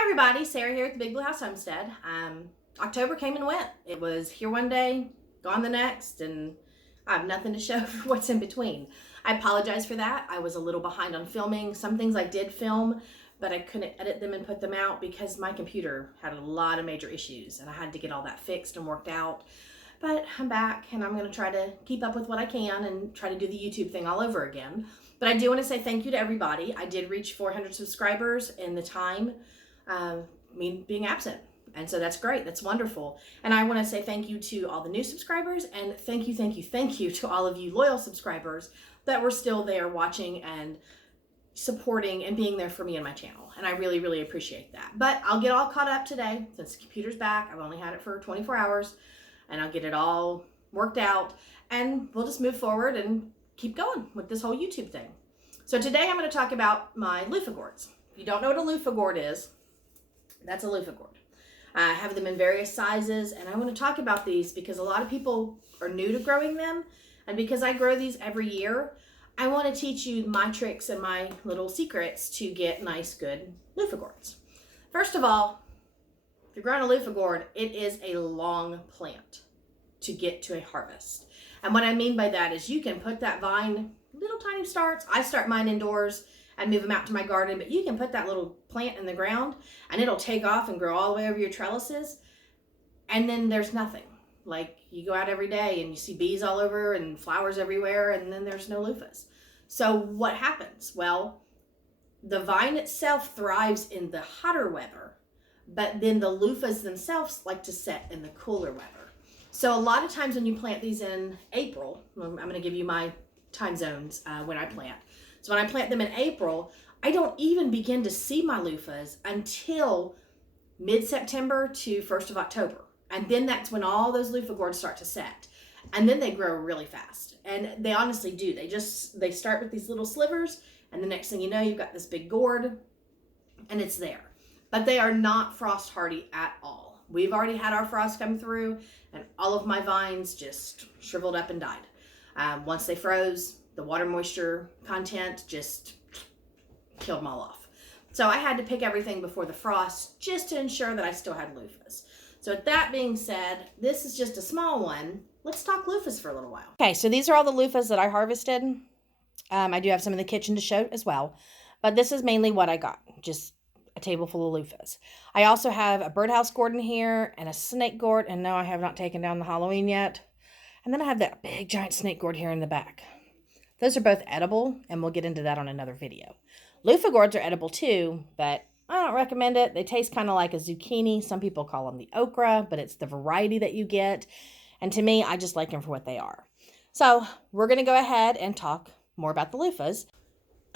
Hi everybody, Sarah here at the Big Blue House Homestead. October came and went. It was here one day, gone the next, and I have nothing to show for what's in between. I apologize for that. I was a little behind on filming. Some things I did film, but I couldn't edit them and put them out because my computer had a lot of major issues and I had to get all that fixed and worked out. But I'm back and I'm going to try to keep up with what I can and try to do the YouTube thing all over again. But I do want to say thank you to everybody. I did reach 400 subscribers in the time me being absent. And so that's great. That's wonderful. And I want to say thank you to all the new subscribers and thank you to all of you loyal subscribers that were still there watching and supporting and being there for me and my channel. And I really, really appreciate that. But I'll get all caught up today since the computer's back. I've only had it for 24 hours and I'll get it all worked out and we'll just move forward and keep going with this whole YouTube thing. So today I'm going to talk about my loofah gourds. If you don't know what a loofah gourd is, that's a loofah gourd. I have them in various sizes and I want to talk about these because a lot of people are new to growing them, and because I grow these every year, I want to teach you my tricks and my little secrets to get nice, good loofah gourds. First of all, if you're growing a loofah gourd, it is a long plant to get to a harvest. And what I mean by that is you can put that vine, little tiny starts. I start mine indoors and move them out to my garden, but you can put that little plant in the ground and it'll take off and grow all the way over your trellises, and then there's nothing. Like, you go out every day and you see bees all over and flowers everywhere, and then there's no loofahs. So what happens? Well, the vine itself thrives in the hotter weather, but then the loofahs themselves like to set in the cooler weather. So a lot of times when you plant these in April, I'm going to give you my time zones when I plant. So when I plant them in April, I don't even begin to see my loofahs until mid-September to 1st of October. And then that's when all those loofah gourds start to set. And then they grow really fast. And they honestly do. They start with these little slivers, and the next thing you know, you've got this big gourd, and it's there. But they are not frost hardy at all. We've already had our frost come through, and all of my vines just shriveled up and died. Once they froze, the water moisture content just killed them all off. So I had to pick everything before the frost just to ensure that I still had loofahs. So with that being said, this is just a small one. Let's talk loofahs for a little while. Okay, so these are all the loofahs that I harvested. I do have some in the kitchen to show as well, but this is mainly what I got, just a table full of loofahs. I also have a birdhouse gourd in here and a snake gourd, and no, I have not taken down the Halloween yet. And then I have that big giant snake gourd here in the back. Those are both edible, and we'll get into that on another video. Loofah gourds are edible too, but I don't recommend it. They taste kind of like a zucchini. Some people call them the okra, but it's the variety that you get. And to me, I just like them for what they are. So we're going to go ahead and talk more about the loofahs.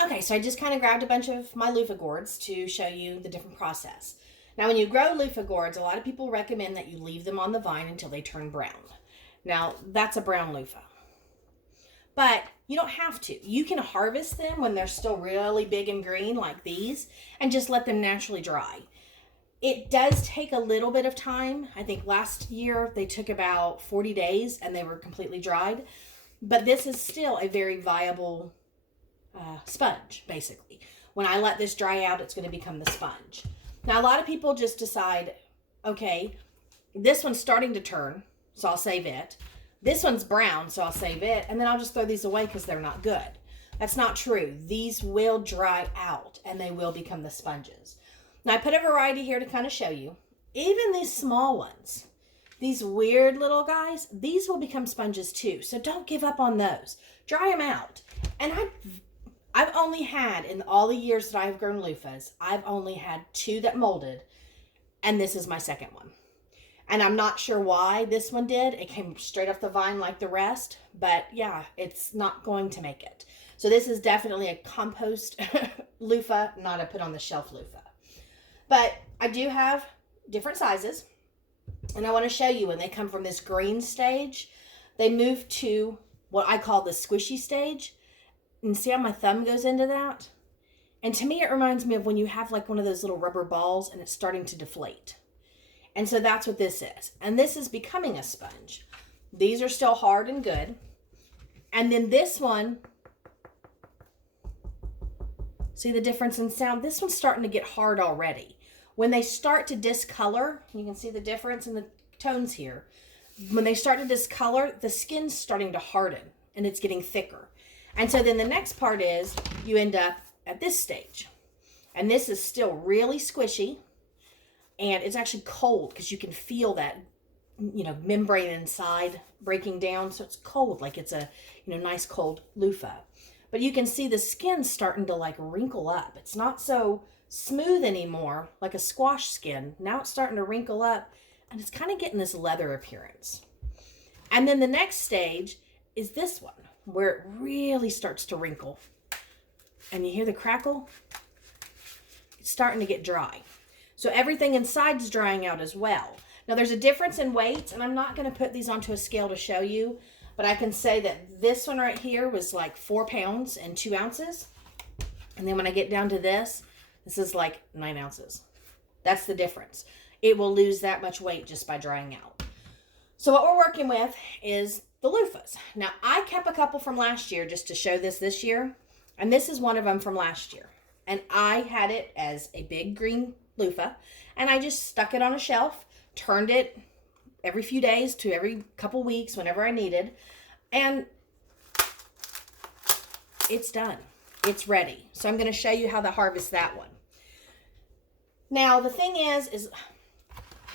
Okay, so I just kind of grabbed a bunch of my loofah gourds to show you the different process. Now, when you grow loofah gourds, a lot of people recommend that you leave them on the vine until they turn brown. Now, that's a brown loofah. But you don't have to. You can harvest them when they're still really big and green like these and just let them naturally dry. It does take a little bit of time. I think last year they took about 40 days and they were completely dried. But this is still a very viable sponge, basically. When I let this dry out, it's going to become the sponge. Now, a lot of people just decide, okay, this one's starting to turn, so I'll save it. This one's brown, so I'll save it, and then I'll just throw these away because they're not good. That's not true. These will dry out, and they will become the sponges. Now, I put a variety here to kind of show you. Even these small ones, these weird little guys, these will become sponges too, so don't give up on those. Dry them out. And I've only had, in all the years that I've grown loofahs, I've only had 2 that molded, and this is my second one. And I'm not sure why this one did. It came straight off the vine like the rest. But yeah, it's not going to make it. So this is definitely a compost loofah, not a put on the shelf loofah. But I do have different sizes. And I want to show you when they come from this green stage, they move to what I call the squishy stage. And see how my thumb goes into that? And to me, it reminds me of when you have like one of those little rubber balls and it's starting to deflate. And so that's what this is. And this is becoming a sponge. These are still hard and good. And then this one, see the difference in sound? This one's starting to get hard already. When they start to discolor, you can see the difference in the tones here. When they start to discolor, the skin's starting to harden and it's getting thicker. And so then the next part is you end up at this stage. And this is still really squishy. And it's actually cold because you can feel that, membrane inside breaking down. So it's cold, like it's a, nice cold loofah. But you can see the skin starting to like wrinkle up. It's not so smooth anymore, like a squash skin. Now it's starting to wrinkle up and it's kind of getting this leather appearance. And then the next stage is this one where it really starts to wrinkle. And you hear the crackle? It's starting to get dry. So everything inside is drying out as well. Now there's a difference in weights, and I'm not going to put these onto a scale to show you, but I can say that this one right here was like 4 pounds and 2 ounces. And then when I get down to this is like 9 ounces. That's the difference. It will lose that much weight just by drying out. So what we're working with is the loofahs. Now I kept a couple from last year just to show this year. And this is one of them from last year. And I had it as a big green loofah. And I just stuck it on a shelf, turned it every few days to every couple weeks whenever I needed. And it's done. It's ready. So I'm going to show you how to harvest that one. Now the thing is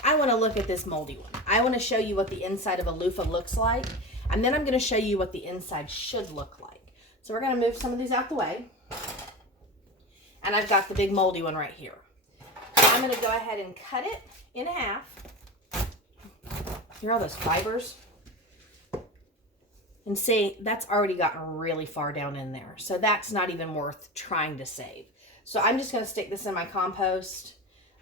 I want to look at this moldy one. I want to show you what the inside of a loofah looks like. And then I'm going to show you what the inside should look like. So we're going to move some of these out the way. And I've got the big moldy one right here. I'm going to go ahead and cut it in half. Hear all those fibers? And see, that's already gotten really far down in there. So that's not even worth trying to save. So I'm just going to stick this in my compost.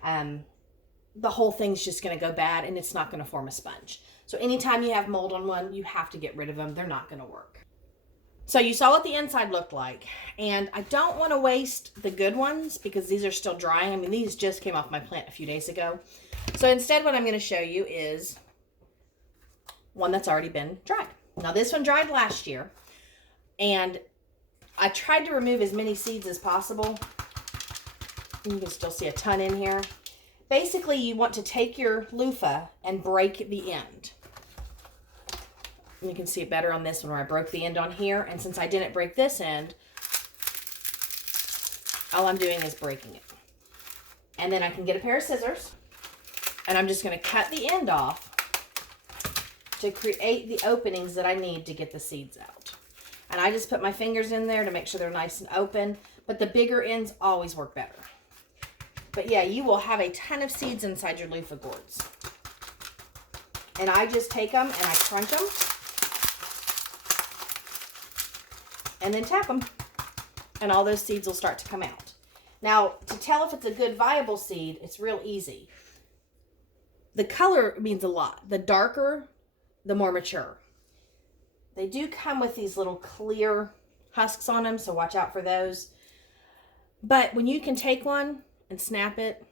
The whole thing's just going to go bad and it's not going to form a sponge. So anytime you have mold on one, you have to get rid of them. They're not going to work. So you saw what the inside looked like. And I don't want to waste the good ones because these are still drying. I mean, these just came off my plant a few days ago. So instead what I'm going to show you is one that's already been dried. Now this one dried last year. And I tried to remove as many seeds as possible. You can still see a ton in here. Basically, you want to take your loofah and break the end. You can see it better on this one where I broke the end on here. And since I didn't break this end, all I'm doing is breaking it. And then I can get a pair of scissors. And I'm just going to cut the end off to create the openings that I need to get the seeds out. And I just put my fingers in there to make sure they're nice and open. But the bigger ends always work better. But yeah, you will have a ton of seeds inside your loofah gourds. And I just take them and I crunch them. And then tap them. And all those seeds will start to come out. Now, to tell if it's a good viable seed, it's real easy. The color means a lot. The darker, the more mature. They do come with these little clear husks on them, so watch out for those. But when you can take one and snap it,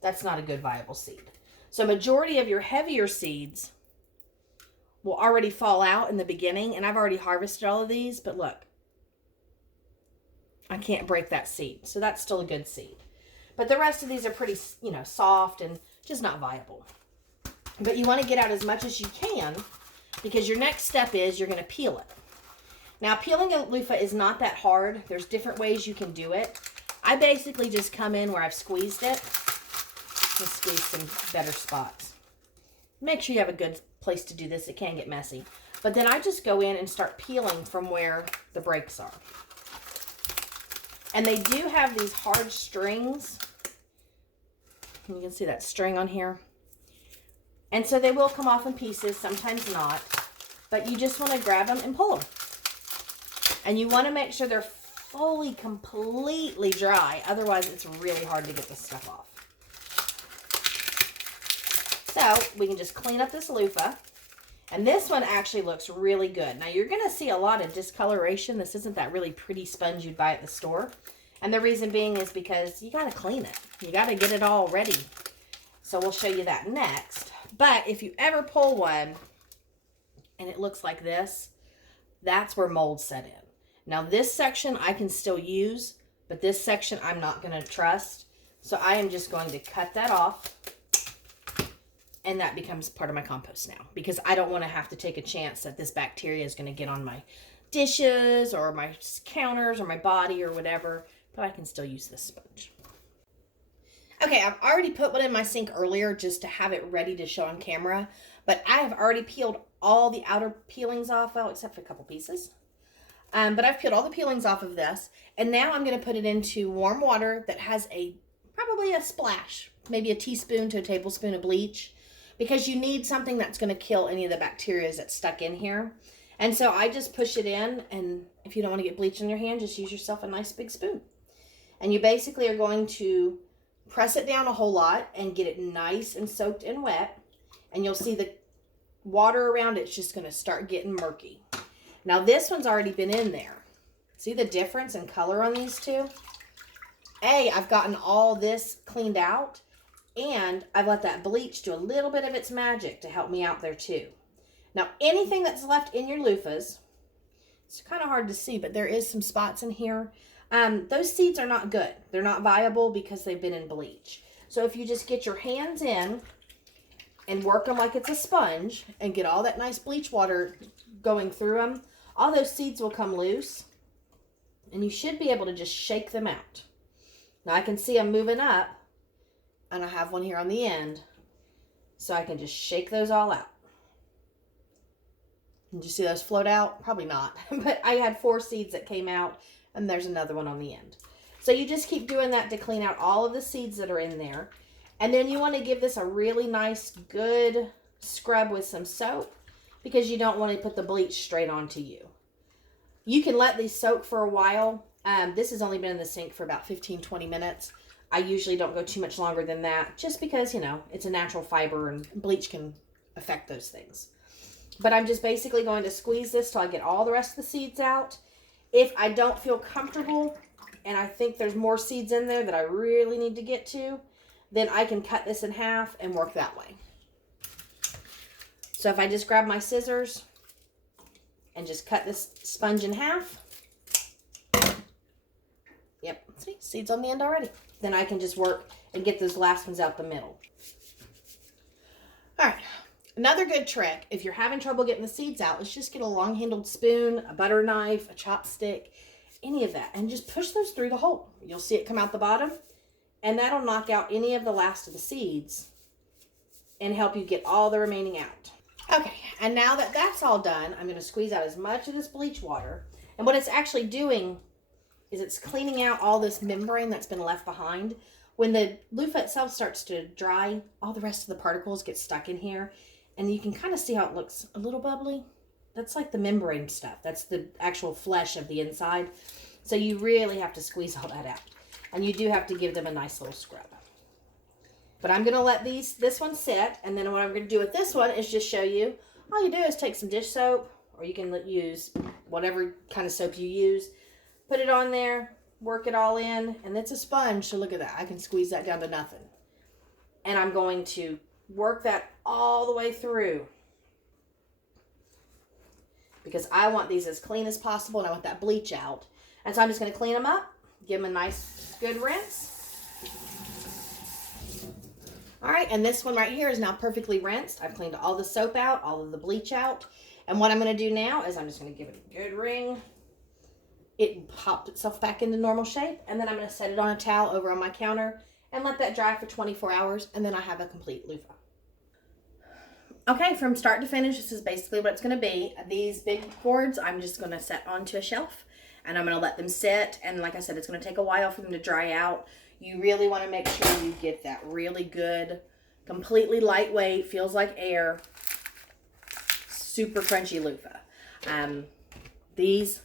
that's not a good viable seed. So majority of your heavier seeds will already fall out in the beginning, and I've already harvested all of these, but look, I can't break that seed. So that's still a good seed. But the rest of these are pretty, soft and just not viable. But you want to get out as much as you can because your next step is you're going to peel it. Now, peeling a loofah is not that hard. There's different ways you can do it. I basically just come in where I've squeezed it and squeeze some better spots. Make sure you have a good place to do this. It can get messy. But then I just go in and start peeling from where the breaks are. And they do have these hard strings. You can see that string on here. And so they will come off in pieces, sometimes not. But you just want to grab them and pull them. And you want to make sure they're fully, completely dry. Otherwise, it's really hard to get this stuff off. So we can just clean up this loofah. And this one actually looks really good. Now you're going to see a lot of discoloration. This isn't that really pretty sponge you'd buy at the store. And the reason being is because you got to clean it. You got to get it all ready. So we'll show you that next. But if you ever pull one and it looks like this, that's where mold set in. Now this section I can still use, but this section I'm not going to trust. So I am just going to cut that off. And that becomes part of my compost now, because I don't want to have to take a chance that this bacteria is going to get on my dishes or my counters or my body or whatever, but I can still use this sponge. Okay, I've already put one in my sink earlier just to have it ready to show on camera, but I have already peeled all the outer peelings off, well, except for a couple pieces. But I've peeled all the peelings off of this, and now I'm going to put it into warm water that has probably a splash, maybe a teaspoon to a tablespoon of bleach, because you need something that's going to kill any of the bacteria that's stuck in here. And so I just push it in, and if you don't want to get bleach in your hand, just use yourself a nice big spoon. And you basically are going to press it down a whole lot and get it nice and soaked and wet. And you'll see the water around it's just going to start getting murky. Now this one's already been in there. See the difference in color on these two? I've gotten all this cleaned out, and I've let that bleach do a little bit of its magic to help me out there too. Now, anything that's left in your loofahs, it's kind of hard to see, but there is some spots in here. Those seeds are not good. They're not viable because they've been in bleach. So if you just get your hands in and work them like it's a sponge and get all that nice bleach water going through them, all those seeds will come loose, and you should be able to just shake them out. Now I can see them moving up, and I have one here on the end, so I can just shake those all out. Did you see those float out? Probably not, but I had 4 seeds that came out, and there's another one on the end. So you just keep doing that to clean out all of the seeds that are in there. And then you want to give this a really nice, good scrub with some soap, because you don't want to put the bleach straight onto you. You can let these soak for a while. This has only been in the sink for about 15-20 minutes. I usually don't go too much longer than that, just because, you know, it's a natural fiber and bleach can affect those things. But I'm just basically going to squeeze this till I get all the rest of the seeds out. If I don't feel comfortable and I think there's more seeds in there that I really need to get to, then I can cut this in half and work that way. So if I just grab my scissors and just cut this sponge in half. Yep, see, seeds on the end already. Then I can just work and get those last ones out the middle. All right, another good trick, if you're having trouble getting the seeds out, is just get a long-handled spoon, a butter knife, a chopstick, any of that, and just push those through the hole. You'll see it come out the bottom, and that'll knock out any of the last of the seeds and help you get all the remaining out. Okay, and now that that's all done, I'm going to squeeze out as much of this bleach water. And what it's actually doing is it's cleaning out all this membrane that's been left behind. When the loofah itself starts to dry, all the rest of the particles get stuck in here. And you can kind of see how it looks a little bubbly. That's like the membrane stuff. That's the actual flesh of the inside. So you really have to squeeze all that out. And you do have to give them a nice little scrub. But I'm going to let this one sit. And then what I'm going to do with this one is just show you. All you do is take some dish soap, or you can use whatever kind of soap you use. Put it on there, work it all in, and it's a sponge, so look at that. I can squeeze that down to nothing. And I'm going to work that all the way through, because I want these as clean as possible, and I want that bleach out. And so I'm just going to clean them up, give them a nice, good rinse. All right, and this one right here is now perfectly rinsed. I've cleaned all the soap out, all of the bleach out. And what I'm going to do now is I'm just going to give it a good wring. It popped itself back into normal shape, and then I'm going to set it on a towel over on my counter and let that dry for 24 hours, and then I have a complete loofah. Okay, from start to finish, this is basically what it's going to be. These big gourds, I'm just going to set onto a shelf, and I'm going to let them sit, and like I said, it's going to take a while for them to dry out. You really want to make sure you get that really good, completely lightweight, feels like air, super crunchy loofah. These,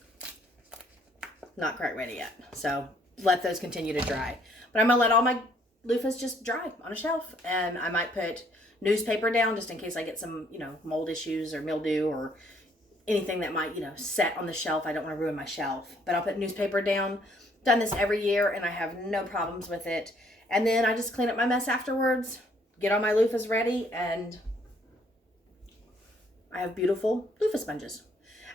not quite ready yet, so let those continue to dry. But I'm gonna let all my loofahs just dry on a shelf, and I might put newspaper down just in case I get some, mold issues or mildew or anything that might, set on the shelf. I don't want to ruin my shelf, but I'll put newspaper down. Done this every year, and I have no problems with it. And then I just clean up my mess afterwards, get all my loofahs ready, and I have beautiful loofah sponges.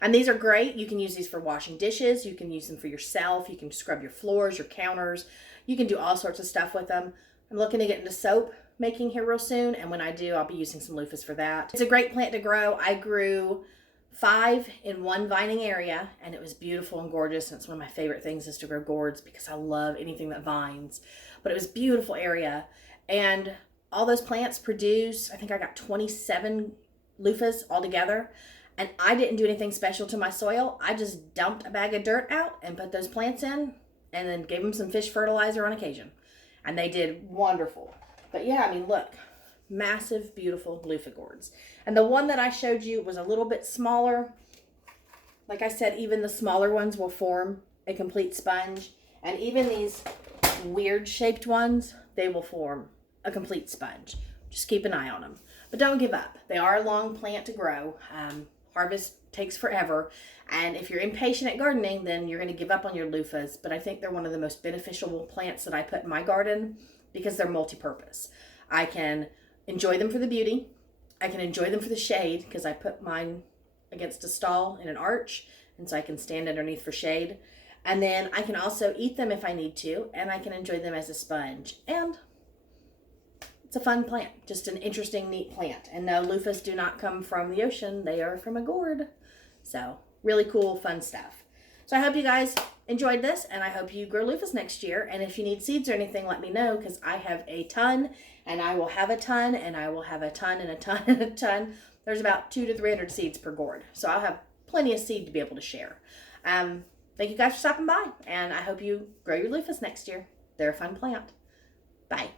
And these are great. You can use these for washing dishes. You can use them for yourself. You can scrub your floors, your counters. You can do all sorts of stuff with them. I'm looking to get into soap making here real soon, and when I do, I'll be using some loofahs for that. It's a great plant to grow. I grew 5 in one vining area, and it was beautiful and gorgeous, and it's one of my favorite things is to grow gourds because I love anything that vines. But it was a beautiful area, and all those plants produce, I think I got 27 loofahs altogether, and I didn't do anything special to my soil. I just dumped a bag of dirt out and put those plants in, and then gave them some fish fertilizer on occasion, and they did wonderful. But yeah, I mean, look, massive, beautiful loofah gourds. And the one that I showed you was a little bit smaller. Like I said, even the smaller ones will form a complete sponge. And even these weird shaped ones, they will form a complete sponge. Just keep an eye on them. But don't give up. They are a long plant to grow. Harvest takes forever. And if you're impatient at gardening, then you're going to give up on your loofahs. But I think they're one of the most beneficial plants that I put in my garden because they're multi-purpose. I can enjoy them for the beauty. I can enjoy them for the shade because I put mine against a stall in an arch, and so I can stand underneath for shade. And then I can also eat them if I need to, and I can enjoy them as a sponge. And it's a fun plant, just an interesting, neat plant. And no, loofahs do not come from the ocean. They are from a gourd. So really cool, fun stuff. So I hope you guys enjoyed this, and I hope you grow loofahs next year. And if you need seeds or anything, let me know, because I have a ton, and I will have a ton, and I will have a ton, and a ton, and a ton. There's about 200 to 300 seeds per gourd, so I'll have plenty of seed to be able to share. Thank you guys for stopping by, and I hope you grow your loofahs next year. They're a fun plant. Bye.